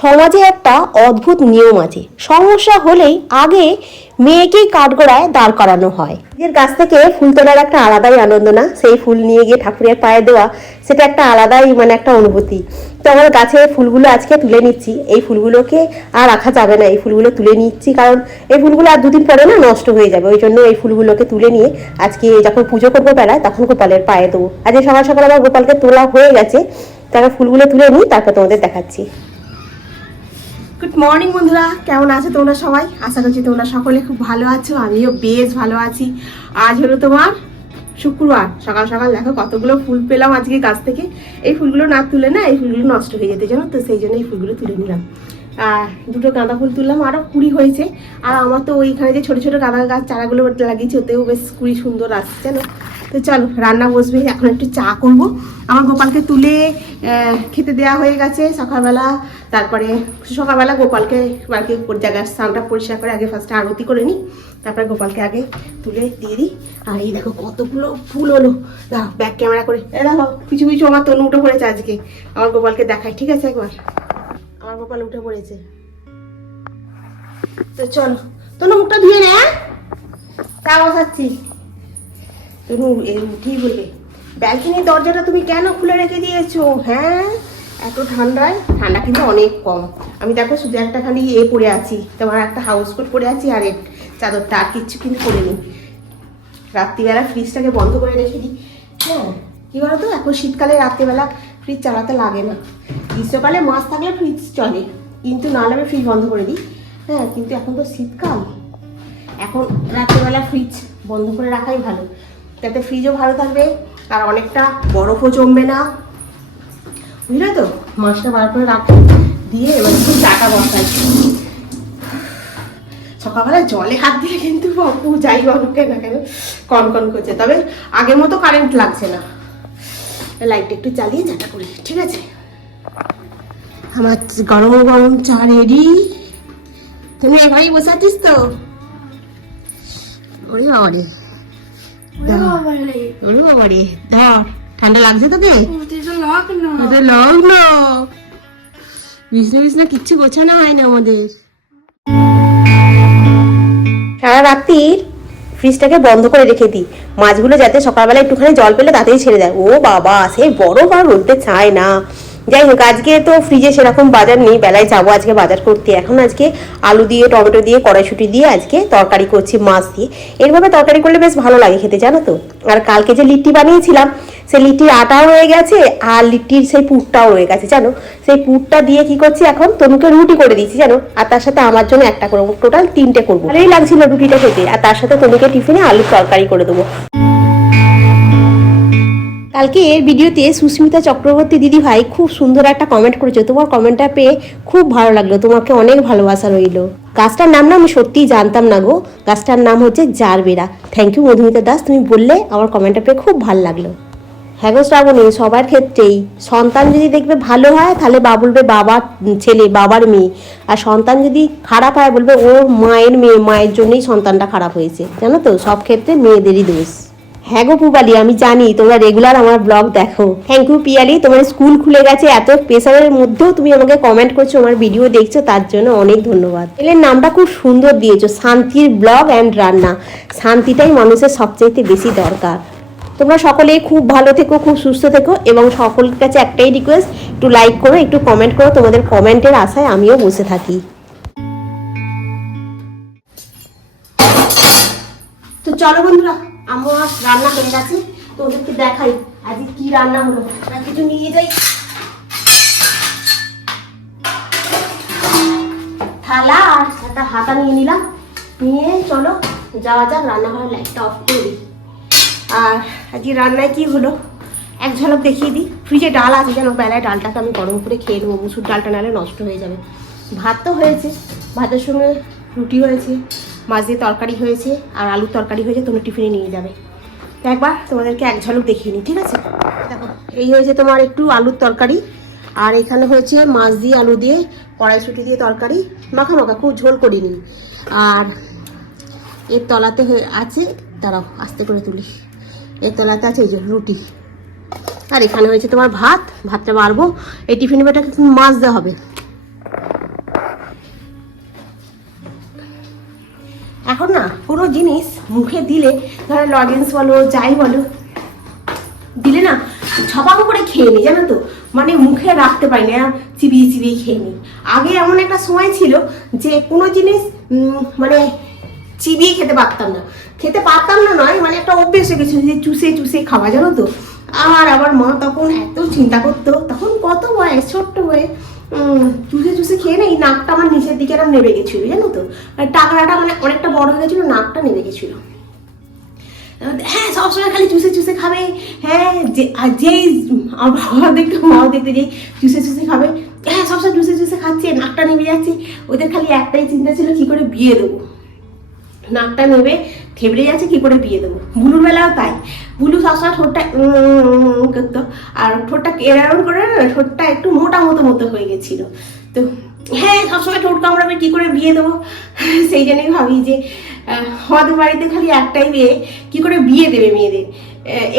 সমাজে একটা অদ্ভুত নিয়ম আছে। সমস্যা হলেই আগে মেয়েকেই কাঠগড়ায় দাঁড় করানো হয়। নিজের গাছ থেকে ফুল তোলার একটা আলাদাই আনন্দ না? সেই ফুল নিয়ে গিয়ে ঠাকুরের পায়ে দেওয়া, সেটা একটা আলাদাই মানে একটা অনুভূতি। তো আমার গাছে ফুলগুলো আজকে তুলে নিচ্ছি। এই ফুলগুলোকে আর রাখা যাবে না। এই ফুলগুলো তুলে নিচ্ছি কারণ এই ফুলগুলো আর দুদিন পরে না নষ্ট হয়ে যাবে। ওই জন্য এই ফুলগুলোকে তুলে নিয়ে আজকে যখন পুজো করব বেলায়, তখন গোপালের পায়ে দেবো। আজকে সকাল সকাল আবার গোপালকে তোলা হয়ে গেছে। তারপর ফুলগুলো তুলে নিই, তারপর তোমাদের দেখাচ্ছি। গুড মর্নিং বন্ধুরা। কেমন আছো তোমরা সবাই? আশা করছি তোমরা সকলে খুব ভালো আছো, আমিও বেশ ভালো আছি। আজ হলো তোমার শুক্রবার। সকাল সকাল দেখো কতগুলো ফুল পেলাম আজকে গাছ থেকে। এই ফুলগুলো না তুলে না, এই ফুলগুলো নষ্ট হয়ে যেতে, জানো তো? সেই জন্য এই ফুলগুলো তুলে নিলাম। আর দুটো গাঁদা ফুল তুললাম আরও কুড়ি হয়েছে। আর আমার তো ওইখানে যে ছোটো ছোটো গাঁদা গাছ চারাগুলো লাগিয়েছে, ওতেও বেশ কুড়ি সুন্দর আসছে, জানো? তো চলো, রান্না বসবে, এখন একটু চা করব। আমার গোপালকে তুলে খেতে দেওয়া হয়ে গেছে সকালবেলা। তারপরে সকালবেলা গোপালকে বাড়িতে জায়গার স্থানটা পরিষ্কার করে আগে ফার্স্টে আরতি করে নিই। তারপরে গোপালকে আগে তুলে দিয়ে দিই। আর এই দেখো কতগুলো ফুল হলো। দাও ব্যাক ক্যামেরা করে। এ দেখো কিছু কিছু আমার তনু উঠে পড়েছে আজকে। আমার গোপালকে দেখাই, ঠিক আছে একবার? আমার গোপাল উঠে পড়েছে। তো চলো, তনু মুখটা ধুয়ে নে হ্যাঁ? চা বসাচ্ছি। তুমি এই উঠেই বলবে। ব্যালকনির দরজাটা তুমি কেন খুলে রেখে দিয়েছ? হ্যাঁ? এত ঠান্ডায়? ঠান্ডা কিন্তু অনেক কম। আমি দেখো শুধু একটা খালি এ পরে আছি, তোমার একটা হাউস কোট পরে আছি, আর এক চাদরটা আর কিচ্ছু কিন্তু পরে নি রাত্রিবেলা ফ্রিজটাকে বন্ধ করে রেখে দিই। হ্যাঁ কী বলো তো এখন শীতকালে রাত্রিবেলা ফ্রিজ চালাতে লাগে না। গ্রীষ্মকালে মাছ থাকলে ফ্রিজ চলে, কিন্তু নাহলে আমি ফ্রিজ বন্ধ করে দিই। হ্যাঁ কিন্তু এখন তো শীতকাল। এখন রাত্রেবেলা ফ্রিজ বন্ধ করে রাখাই ভালো। তাতে ফ্রিজও ভালো থাকবে, আর অনেকটা বরফও জমবে না। বুঝলে তো? মাছটা বার করে রাখো দিয়ে এবার একটু চাটা বসাই। সকালবেলা জলে হাত দিলে কিন্তু বাপু যাই বলো কেন কেন কন কন করছে। তবে আগের মতো কারেন্ট লাগছে না। লাইটটা একটু জ্বালিয়ে চাটা করি ঠিক আছে? আমার গরম গরম চা রেডি তুমি এখানেই বসে আছিস তো? ওরে বাবা রে ওরে বাবা রে ধর। ঠান্ডা লাগছে তোকে ওদের লগ্ন। বিছনা বিছনা কিচ্ছু গোছানো হয় না আমাদের। সারা রাত্রির ফ্রিজটাকে বন্ধ করে রেখে দিই। মাছগুলো যাতে সকালবেলা একটুখানি জল পেলে তাতেই ছেড়ে দেয়। ও বাবা সে বড় আর বলতে চায় না। যাই হোক আজকে তো ফ্রিজে সেরকম বাজার নেই, বেলায় যাব আজকে বাজার করতে। এখন আজকে আলু দিয়ে, টমেটো দিয়ে, কড়াইশুটি দিয়ে আজকে তরকারি করছি, মাছ দিয়ে। এরভাবে তরকারি করলে বেশ ভালো লাগে খেতে, জানো তো? আর কালকে যে লিট্টি বানিয়েছিলাম, সেই লিট্টির আটাও রয়ে গেছে, আর লিট্টির সেই পুরটাও রয়ে গেছে, জানো? সেই পুরটা দিয়ে কি করছি এখন? তনুকে রুটি করে দিচ্ছি জানো? আর তার সাথে আমার জন্য একটা করব, টোটাল তিনটে করব। ভালোই লাগছিল রুটিটা খেতে, আর তার সাথে তনুকে টিফিনে আলুর তরকারি করে দেবো। কালকে এর ভিডিওতে সুস্মিতা চক্রবর্তী দিদি ভাই খুব সুন্দর একটা কমেন্ট করেছ। তোমার কমেন্টটা পেয়ে খুব ভালো লাগল। তোমাকে অনেক ভালোবাসা রইল। গাছটার নাম না আমি সত্যিই জানতাম না গো। গাছটার নাম হচ্ছে gerbera. Thank you Madhumita Das. তুমি বললে আমার কমেন্টটা পেয়ে খুব ভালো লাগল। হ্যাঁ গো শ্রাবণী, সবার ক্ষেত্রেই। সন্তান যদি দেখবে ভালো হয়, তাহলে বা বলবে বাবার ছেলে, বাবার মেয়ে। আর সন্তান যদি খারাপ হয়, বলবে ওর মায়ের মেয়ে। মায়ের জন্যই সন্তানটা খারাপ হয়েছে। জানো তো? সব ক্ষেত্রে মেয়েদেরই দোষ। হ্যাঁ গো পুবালি, আমি জানি, তোমরা রেগুলার আমার ব্লগ দেখো। থ্যাংক ইউ পিয়ালি, তোমার স্কুল খুলে গেছে, এত প্রেসারের মধ্যেও তুমি আমাকে কমেন্ট করছ, আমার ভিডিও দেখছ, তার জন্য অনেক ধন্যবাদ। এলের নামটা খুব সুন্দর দিয়েছ, শান্তির ব্লগ অ্যান্ড রান্না। শান্তিটাই মানুষের সবচাইতে বেশি দরকার। তোমরা সকলেই খুব ভালো থেকো, খুব সুস্থ থেকো, এবং সকলের কাছে একটাই রিকোয়েস্ট একটু লাইক করো, একটু কমেন্ট করো, তোমাদের কমেন্টের আশায় আমিও বসে থাকি। তো চলো বন্ধুরা আমার রান্না হয়ে গেছে তো ওদেরকে দেখাই আজকে কি রান্না হলো। আর কিছু নিয়ে যাই। থালা আর একটা হাতা নিয়ে নিলাম। নিয়ে চলো, যাওয়া যাক, রান্নাঘরের লাইটটা অফ করে দিই। আর আজকে রান্নায় কি হলো? এক ঝলক দেখিয়ে দিই। ফ্রিজে ডাল আছে যেন, বেলায় ডালটাকে আমি গরম করে খেয়ে নেব। মুসুর ডালটা নাহলে নষ্ট হয়ে যাবে। ভাত তো হয়েছে। ভাতের সঙ্গে রুটি হয়েছে। মাছ দিয়ে তরকারি হয়েছে আর আলুর তরকারি হয়েছে, তোমরা টিফিনে নিয়ে যাবে। একবার তোমাদেরকে এক ঝলক দেখিয়ে নিই, ঠিক আছে? দেখো, এই হয়েছে তোমার একটু আলুর তরকারি, আর এখানে হয়েছে মাছ দিয়ে আলু দিয়ে কড়াইশুটি দিয়ে তরকারি, মাখা মাখা, খুব ঝোল করিনি। আর এর তলাতে আছে, দাঁড়াও, আস্তে করে তুলি। এর তলাতে আছে এই যে রুটি। আর এখানে হয়েছে তোমার ভাত, ভাতটা মারবো। এই টিফিন বেটাকে মাছ দেওয়া হবে। জিনিস মুখে দিলে, ধরো লজেন্স বলো, যাই বলো, দিলে না ছপাক করে খেয়ে নি, জানো তো? মানে মুখে রাখতে পারি না চিবিয়ে চিবিয়ে খেয়ে নি। আগে এমন একটা সময় ছিল যে কোনো জিনিস মানে চিবিয়ে খেতে পারতাম না। খেতে পারতাম না নয় মানে একটা অভ্যেস হয়ে গেছিল যে চুষে চুষে খাওয়া, জানো তো? আর আমার মা তখন এত চিন্তা করতো, তখন কত বয়স, ছোট্ট বয়স চুষে চুষে খেয়ে না এই নাকটা আমার নিচের দিকে এরকম নেমে গেছিল, জানো তো? আর টাকরাটা মানে অনেকটা বড় হয়ে গেছিল, নাকটা নেমে গেছিল। হ্যাঁ সবসময় খালি চুষে চুষে খাবে। হ্যাঁ যে আর যেই বাবা দেখতে মাও দেখতে যেই চুষে চুষে খাবে। হ্যাঁ সবসময় চুষে চুষে খাচ্ছে, নাকটা নেমে যাচ্ছে। ওদের খালি একটাই চিন্তা ছিল, কি করে বিয়ে দেবো? নাকটা নেবে থেবড়ে যাচ্ছে, কি করে বিয়ে দেবো? বুলুর বেলাও তাই। বুলু সবসময় ঠোঁটটা করতো, আর ঠোঁটটা এরকম করে ঠোঁটটা একটু মোটা মতো মতো হয়ে গেছিল। তো হ্যাঁ সবসময় ঠোঁট কামড়াবে, কি করে বিয়ে দেবো? সেই জন্যই ভাবি যে আমাদের বাড়িতে খালি একটাই মেয়ে, কি করে বিয়ে দেবে মেয়েদের?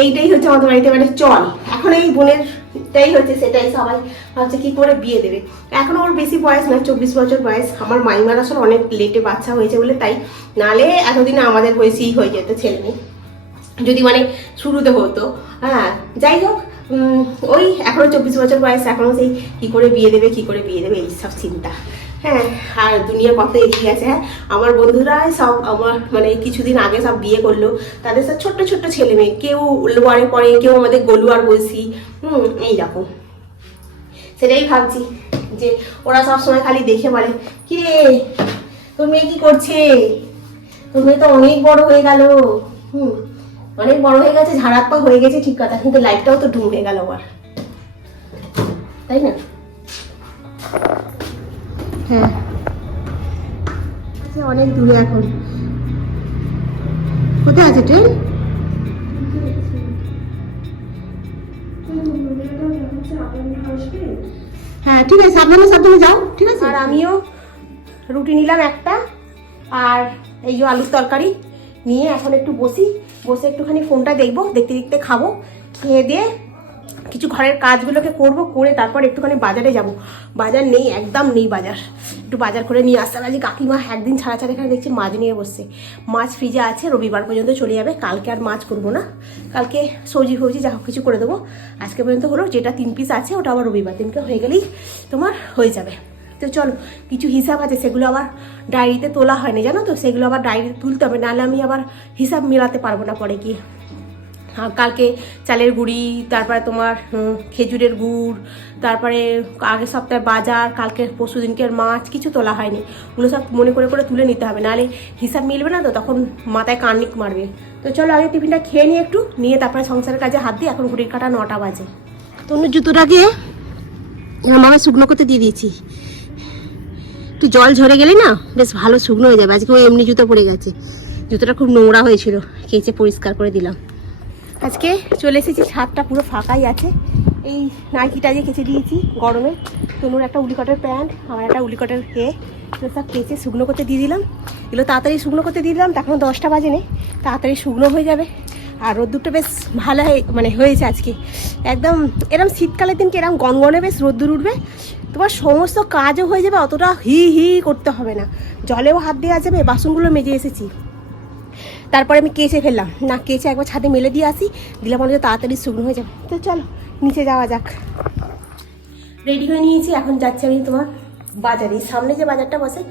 এইটাই হচ্ছে আমাদের বাড়িতে মানে চল। এখন এই বোনের তাই হচ্ছে সেটাই সবাই ভাবছে কি করে বিয়ে দেবে। এখন ওর বেশি বয়স নয়, চব্বিশ বছর বয়স। আমার মাইমার আসলে অনেক লেটে বাচ্চা হয়েছে বলে তাই নালে এতদিনে আমাদের বয়সেই হয়ে যেত ছেলে মেয়ে। যদি মানে শুরুতে হতো। হ্যাঁ যাই হোক ওই এখনও চব্বিশ বছর বয়স, এখনও সেই কি করে বিয়ে দেবে, কি করে বিয়ে দেবে এইসব চিন্তা। হ্যাঁ আর দুনিয়া কত এগিয়ে আছে হ্যাঁ। আমার বন্ধুরা সব আমার মানে কিছুদিন আগে সব বিয়ে করল। তাদের সব ছোট্ট ছোট্ট ছেলে মেয়ে। কেউ লোয়ারে পড়ে, কেউ আমাদের গলুয়ার বলছি। হুম এইরকম সেটাই ভাবছি যে ওরা সব সময় খালি দেখে বলে, কি তোর মেয়ে কি করছে? তোর মেয়ে তো অনেক বড় হয়ে গেল। হুম, অনেক বড় হয়ে গেছে, ঝাড়াত পা হয়ে গেছে, ঠিক কথা। কিন্তু লাইফটাও তো ডুম হয়ে গেল আবার। তাই না? হ্যাঁ। আচ্ছা, অনেক দূরে এখন। কোথায় আছে ট্রেন? হ্যাঁ ঠিক আছে সাবধানে সাবধানে যাও ঠিক আছে? আর আমিও রুটি নিলাম একটা আর এই যে আলুর তরকারি নিয়ে এখন একটু বসি বসে একটুখানি ফোনটা দেখব দেখতে দেখতে খাব খেয়ে দিয়ে কিছু ঘরের কাজগুলোকে করব, করে তারপর একটুখানি বাজারে যাব। বাজার নেই, একদম নেই বাজার। একটু বাজার করে নিয়ে আসতে আজকে কাকিমা একদিন ছাড়া ছাড়া এখানে দেখছি মাছ নিয়ে বসছে। মাছ ফ্রিজে আছে, রবিবার পর্যন্ত চলে যাবে। কালকে আর মাছ করব না। কালকে সবজি ফবজি যা কিছু করে দেবো। আজকে পর্যন্ত হলো, যেটা তিন পিস আছে, ওটা আবার রবিবার। দিনকে হয়ে গেলেই তোমার হয়ে যাবে। তো চলো, কিছু হিসাব আছে, সেগুলো আবার ডায়েরিতে তোলা হয়নি, জানো তো? সেগুলো আবার ডায়েরিতে তুলতে হবে। নাহলে আমি আবার হিসাব মেলাতে পারব না পরে গিয়ে। কালকে চালের গুঁড়ি, তারপরে তোমার খেজুরের গুড়, তারপরে আগের সপ্তাহে বাজার, কালকে পরশু দিনকের মাছ, কিছু তোলা হয়নি। ওগুলো সব মনে করে করে তুলে নিতে হবে, নাহলে হিসাব মিলবে না তো, তখন মাথায় কার্নিক মারবে। তো চলো, আগে টিফিনটা খেয়ে নিই একটু, নিয়ে তারপরে সংসারের কাজে হাত দিই, এখন ঘুড়ির কাটা নটা বাজে। তনুর জুতোটাকে আমার শুকনো করতে দিয়ে দিয়েছি। একটু জল ঝরে গেলে না, বেশ ভালো শুকনো হয়ে যাবে, আজকে ও এমনি জুতো পড়ে গেছে। জুতোটা খুব নোংরা হয়েছিল, কেচে পরিষ্কার করে দিলাম। আজকে চলে এসেছি, ছাদটা পুরো ফাঁকাই আছে। এই নাইকিটা যে কেচে দিয়েছি গরমে, তনুর একটা উলিকটের প্যান্ট, আমার একটা উলিকটের হে এগুলো সব কেচে শুকনো করতে দিয়ে দিলাম। এগুলো তাড়াতাড়ি শুকনো করতে দিয়ে দিলাম তখন দশটা বাজে নেই তাড়াতাড়ি শুকনো হয়ে যাবে। আর রোদ্দুরটা বেশ ভালো হয়ে মানে হয়েছে আজকে। একদম এরম শীতকালের দিনকে এরম গনগনে বেশ রোদ্দুর উঠবে। তোমার সমস্ত কাজও হয়ে যাবে, অতটা হি হি করতে হবে না। জলেও হাত দেওয়া যাবে বাসনগুলো মেজে এসেছি। তারপরে আমি কেচে ফেললাম। না, কেচে একবার ছাদে মেলে দিয়ে আসি, দিলে মনে হচ্ছে তাড়াতাড়ি শুকনো হয়ে যাবে। তো চলো, নিচে যাওয়া যাক। রেডি হয়ে নিয়েছি, এখন যাচ্ছি আমি তোমার বাজারে। সামনে যে বাজারটা বসে,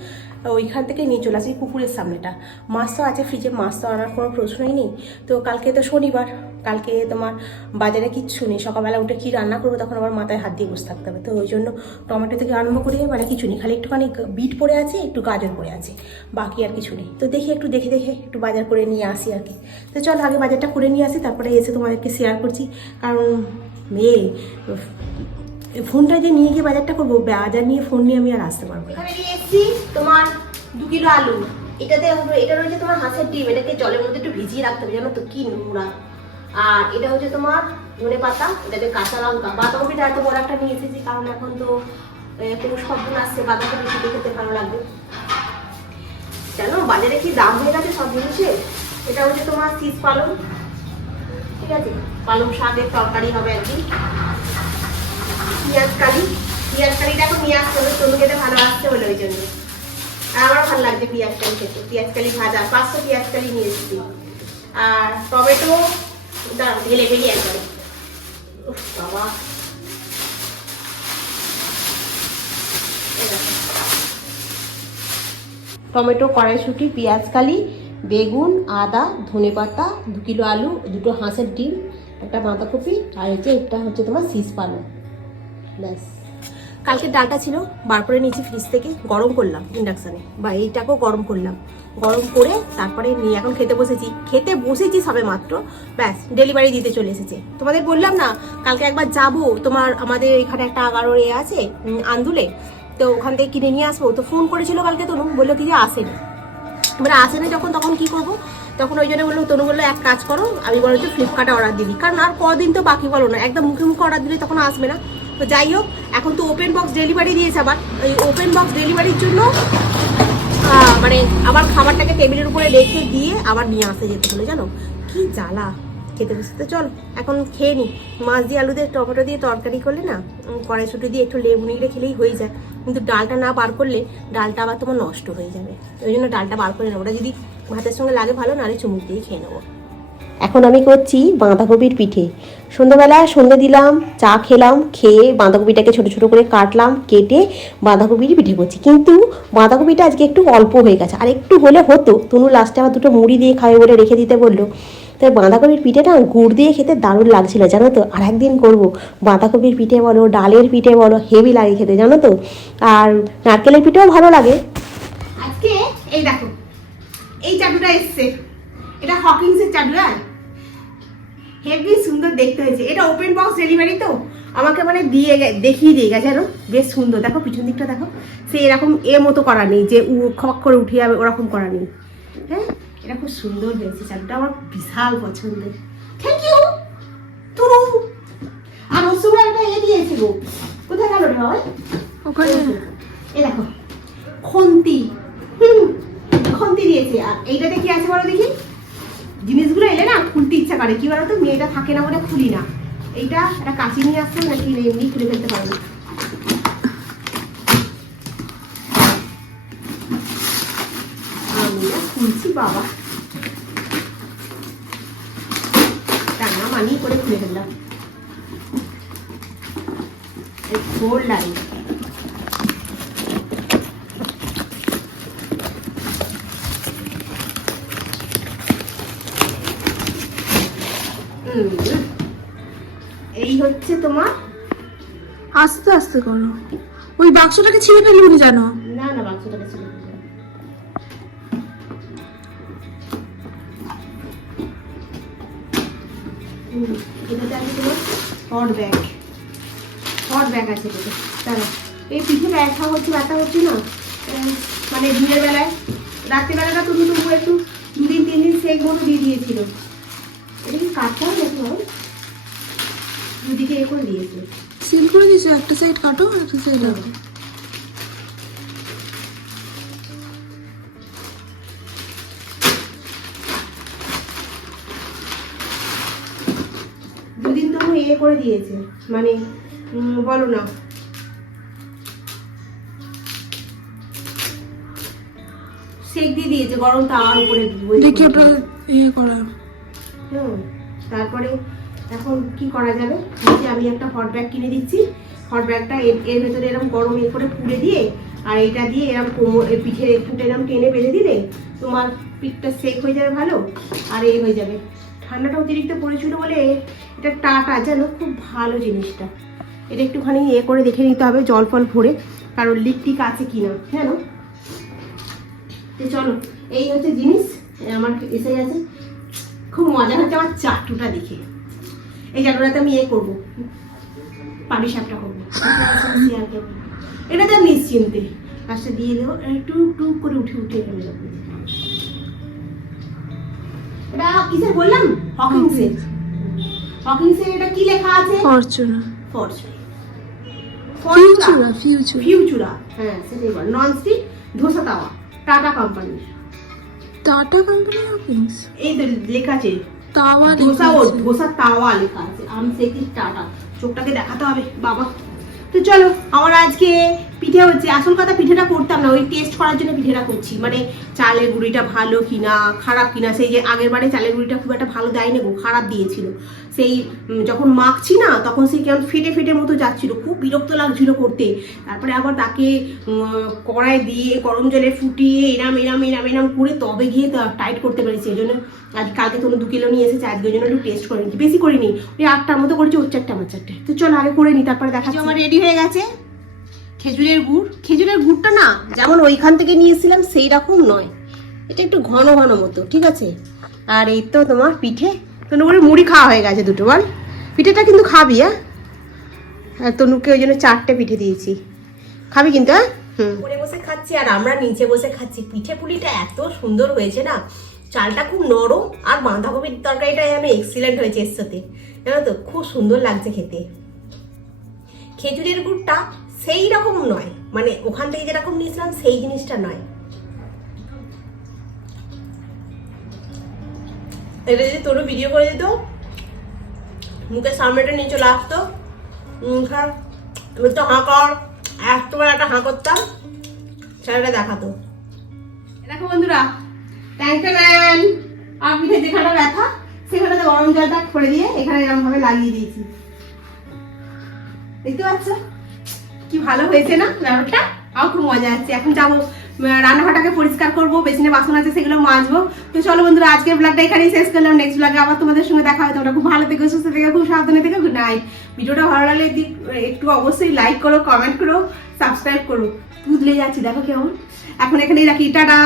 ওইখান থেকে নিয়ে চলে আসি পুকুরের সামনেটা। মাছ তো আছে ফ্রিজে, মাছ তো আনার কোনো প্রশ্নই নেই। তো কালকে তো শনিবার কালকে তোমার বাজারে কিচ্ছু নেই। সকালবেলা উঠে কী রান্না করব তখন আবার মাথায় হাত দিয়ে বসে থাকতে হবে। তো ওই জন্য টমেটো থেকে আরম্ভ করে মানে কিছু নেই। খালি একটুখানি বিট পড়ে আছে, একটু গাজর পড়ে আছে। বাকি আর কিছু নেই। তো দেখি একটু দেখে দেখে একটু বাজার করে নিয়ে আসি আর কি। তো চল আগে বাজারটা করে নিয়ে আসি, তারপরে এসে তোমাদেরকে শেয়ার করছি। কারণ মেয়ে ফোনটা যে নিয়ে গিয়ে বাজারটা করব, বাজার নিয়ে ফোন নিয়ে আমি আর আসতে পারব এসেছি তোমার দু কিলো আলু। এটাতে এটা রয়েছে তোমার হাঁসের ডিম। এটাকে জলের মধ্যে একটু ভিজিয়ে রাখতে হবে, জানো তো, কি নোংরা। আর এটা হচ্ছে তোমার ধনে পাতা, এটাতে কাঁচা লঙ্কা। বাঁধাকপিটা এত বড় একটা নিয়ে এসেছি কারণ এখন তো কোনো শব্দ আসছে বাঁধাকপি খেতে খেতে ভালো লাগবে। জানো, বাজারে কি দাম হয়ে গেছে সব জিনিসের এটা হচ্ছে তোমার শীত পালং, ঠিক আছে? পালং শাকের তরকারি হবে একদিন পেঁয়াজ কালি পেঁয়াজ কালিটা এখন নিয়ে আসতে হবে তনু খেতে ভালো আসতে হলো ওই জন্য। আর আমার ভালো লাগছে পেঁয়াজ কালি খেতে, পেঁয়াজ কালি ভাজা, পাঁচশো পেঁয়াজ কালি নিয়ে এসেছি। আর টমেটো ঢেলে ফেলি বাবা। টমেটো কড়াইশুটি, পেঁয়াজ কালি, বেগুন, আদা, ধনে পাতা, দু কিলো আলু, দুটো হাঁসের ডিম, একটা বাঁধাকপি, আর হচ্ছে একটা হচ্ছে তোমার শীষ পালং। ব্যাস। কালকে ডালটা ছিল, বার করে নিয়েছি ফ্রিজ থেকে, গরম করলাম ইন্ডাকশানে বা এইটাকেও গরম করলাম। গরম করে তারপরে নিয়ে এখন খেতে বসেছি। খেতে বসেছি সবে মাত্র, ব্যাস ডেলিভারি দিতে চলে এসেছে। তোমাদের বললাম না, কালকে একবার যাব, তোমার আমাদের এখানে একটা আগারো এ আছে আন্দুলে, তো ওখান থেকে কিনে নিয়ে আসব। তো ফোন করেছিল কালকে তনু, বলল কি যে আসেনি। এবারে আসে না যখন, তখন কি করব? তখন ওই জন্য বলল, তনু বলল, এক কাজ করো, আমি বলো যে ফ্লিপকার্টে অর্ডার দিবি কারণ আর কদিন তো বাকি বলো না, একদম মুখে মুখে অর্ডার দিলে তখন আসবে না। তো যাই হোক, এখন তো ওপেন বক্স ডেলিভারি দিয়েছে আবার। এই ওপেন বক্স ডেলিভারির জন্য মানে আবার খাবারটাকে টেবিলের উপরে রেখে দিয়ে আবার নিয়ে আসতে যেতে হলো, জানো? কি জ্বালা। খেতে বসতে চল, এখন খেয়ে নি। মাছ দিয়ে আলু দিয়ে, টমেটো দিয়ে তরকারি করলে না কড়াইশুঁটি দিয়ে একটু লেবু নিগড়ে খেলেই হয়ে যায়। কিন্তু ডালটা না বার করলে, ডালটা আবার তোমার নষ্ট হয়ে যাবে। ওই জন্য ডালটা বার করে নেব। ওটা যদি ভাতের সঙ্গে লাগে ভালো, নাহলে চুমুক দিয়ে খেয়ে নেব। এখন আমি করছি বাঁধাকপির পিঠে। সন্ধ্যাবেলা সন্ধ্যে দিলাম, চা খেলাম, খেয়ে বাঁধাকপিটাকে ছোট ছোট করে কাটলাম, কেটে বাঁধাকপির পিঠে করছি। কিন্তু বাঁধাকপিটা আজকে একটু অল্প হয়ে গেছে। আর একটু হলে হতো। তনু লাস্টে আবার দুটো মুড়ি দিয়ে খাবে বলে রেখে দিতে বলল। তাই বাঁধাকপির পিঠেটা গুড় দিয়ে খেতে দারুণ লাগছিল, জানো তো? আর একদিন করব। বাঁধাকপির পিঠে বলো, ডালের পিঠে বলো, হেভি লাগে খেতে, জানো তো? আর নারকেলের পিঠেও ভালো লাগে। আজকে এই দেখো, এই চাটুটা এসছে। এটা হকিংসের চাটু হ্যাঁ? হেভি সুন্দর দেখতে হয়েছে। এটা ওপেন বক্স ডেলিভারি তো? আমাকে মানে দিয়ে দেখিয়ে দিয়ে গেছে জানো বেশ সুন্দর। দেখো পিছন দিকটা দেখো। সে এরকম এ মতো করা নেই যে উ খক করে উঠে যাবে ওরকম করা নেই। হ্যাঁ? এটা খুব সুন্দর হয়েছে চাটুটা আমার বিশাল পছন্দের। Thank you তুরু! আর ওর একটা এ দিয়েছে গো। কোথায় গেল রে ভাই ওখানে। এই দেখো। খন্তি। হুম খন্তি দিয়েছে। আর এইটাতে কি আছে বলো দেখি? জিনিসগুলো এলে না খুলতে ইচ্ছা করে। কি বলতো? মেয়েটা থাকে না বলে খুলি না। এইটা একটা কাঁচি নিয়ে আসতে নাকি এমনি খুলে ফেলতে পারব। খুলছি, বাবা। রান্না মানি করে খুলে ফেললাম। এই ফোর লাইন হুম। এই হচ্ছে তোমার? আস্তে আস্তে করো। ওই বাক্সটাকে ছিঁড়ে জানো? না না বাক্সটা ছিল এটাতে আছে তোমার হট ব্যাগ হট ব্যাগ আছে এটাতে। এই পিঠে ব্যথা হচ্ছে ব্যথা হচ্ছে না? মানে দিনের বেলায়। রাত্রিবেলাটা তুমি তবু একটু দুদিন তিন দিন সেক মতো দিয়ে দিয়েছিল। এটা কি কাটতে হবে? দুদিকে এ করে দিয়েছে। সিল করে দিয়েছ একটা সাইড কাটো একটা সাইড কাটো দুদিন তো এ করে দিয়েছে মানে বলো না। সেক দিয়ে দিয়েছে গরম তাওয়ার উপরে দেখি ওটা ইয়ে করা। হুম তারপরে এখন কি করা যাবে? আমি একটা হট ব্যাগ কিনে দিচ্ছি। হট ব্যাগটা এর ভেতরে এরকম গরম এ করে পুড়ে দিয়ে, আর এটা দিয়ে এরকম কোমর পিঠে ফুটে এরকম টেনে বেঁধে দিলে তোমার পিঠটা সেক হয়ে যাবে ভালো, আর এই হয়ে যাবে। ঠান্ডাটা অতিরিক্ত পড়েছিল বলে এটা টাটা যেন খুব ভালো জিনিসটা। এটা একটুখানি এ করে দেখে নিতে হবে, জল ফল ভরে, কারণ লিক টিক আছে কিনা জানো তো চলো, এই হচ্ছে জিনিস আমার এসে গেছে। খুব মজা হচ্ছে আমার চাটুটা দেখে। এই চাটুটাতে আমি এ করব। পাটি সাপটা করব। এটা তো নিশ্চিন্তে। পাশে দিয়ে দেবো একটু টুক করে উঠে উঠে এখানে যাব এটা কিসের বললাম? হকিংসের হকিংসের এটা কি লেখা আছে? ফরচুনা ফরচুন ফিউচুরা ফিউচুরা ফিউচুরা হ্যাঁ সেটাই বল। ধোসা তাওয়া। টাটা কোম্পানির টাটা কোম্পানি হকিংস এই তো লেখা আছে। তাওয়া ধোসা ও ধোসা তাওয়া লেখা আছে। আম সেকি টাটা। চোখটাকে দেখাতে হবে। বাবা। তো চলো আমার আজকে পিঠে হচ্ছে, আসল কথা পিঠেটা করতাম না, ওই টেস্ট করার জন্য পিঠেটা করছি। মানে চালের গুঁড়িটা ভালো কিনা, খারাপ কিনা, সেই যে আগের বারে চালের গুঁড়িটা খুব একটা ভালো দেয়নি গো, খারাপ দিয়েছিল। সেই যখন মাখছি না, তখন সেই কেমন ফেটে ফেটে মতো যাচ্ছিল, খুব বিরক্ত লাগছিল করতে। তারপরে আবার তাকে কড়াই দিয়ে, গরম জলে ফুটিয়ে, এরাম এরাম এরাম এরাম করে তবে গিয়ে টাইট করতে পেরেছি, এই জন্য আজ কালকে তুমি দু কিলো নিয়ে এসেছে, আজকের জন্য একটু টেস্ট করে নিচ্ছি বেশি করিনি। ওই আটটার মতো করেছি, ওর চারটে, আমার চারটে। তো চলো আগে করে নি, তারপরে দেখা আমার রেডি হয়ে গেছে? খেজুরের গুড়? খেজুরের গুড়টা না, যেমন ওইখান থেকে নিয়েছিলাম সেই রকম নয়। এটা একটু ঘন ঘন মতো, ঠিক আছে? আর এই তো তোমার পিঠে তনুগুলো মুড়ি খাওয়া হয়ে গেছে দুটো, বল। পিঠেটা কিন্তু খাবি হ্যাঁ? আর তনুকে ওই জন্য চারটে পিঠে দিয়েছি। খাবি কিন্তু হ্যাঁ? উপরে বসে খাচ্ছি আর আমরা নিচে বসে খাচ্ছি। পিঠে পুলিটা এত সুন্দর হয়েছে না, চালটা খুব নরম আর বাঁধাকপির তরকারিটা যেন এক্সিলেন্ট হয়েছে এর সাথে। জানো তো, খুব সুন্দর লাগছে খেতে। খেজুরের গুড়টা সেই রকম নয়। মানে ওখান থেকে যেরকম নিয়েছিলাম সেই জিনিসটা নয়। এটা যদি তোরও ভিডিও করে দিত মুখের সামনেটা নিয়ে চলে আসতো। তো হাঁ কর একটাবার একটা হাঁ করতাম সেটা দেখাতো। দেখো বন্ধুরা ট্যাংটা নেন আর পিঠে যেখানে ব্যথা সেখানে গরম জলটা করে দিয়ে এখানে এরকম ভাবে লাগিয়ে দিয়েছি। দেখতে পাচ্ছ? কি ভালো হয়েছে না? ব্যাপারটা? আমার খুব মজা আসছে এখন যাব রান্নাঘরটাকে পরিষ্কার করব, বেসিনে বাসন আছে, সেগুলো মাজবো। তো চলো বন্ধুরা, আজকের ব্লগটা এখানেই শেষ করলাম। নেক্সট ব্লগে আবার তোমাদের সঙ্গে দেখা হবে। তোমরা খুব ভালো থেকো, সুস্থ থেকো, খুব সাবধানে থেকো গুড নাইট ভিডিওটা ভালো লাগলে একটু অবশ্যই লাইক করো কমেন্ট করো সাবস্ক্রাইব করো। তুদলে যাচ্ছি, দেখো কেমন। এখন এখানেই রাখি। টাটা!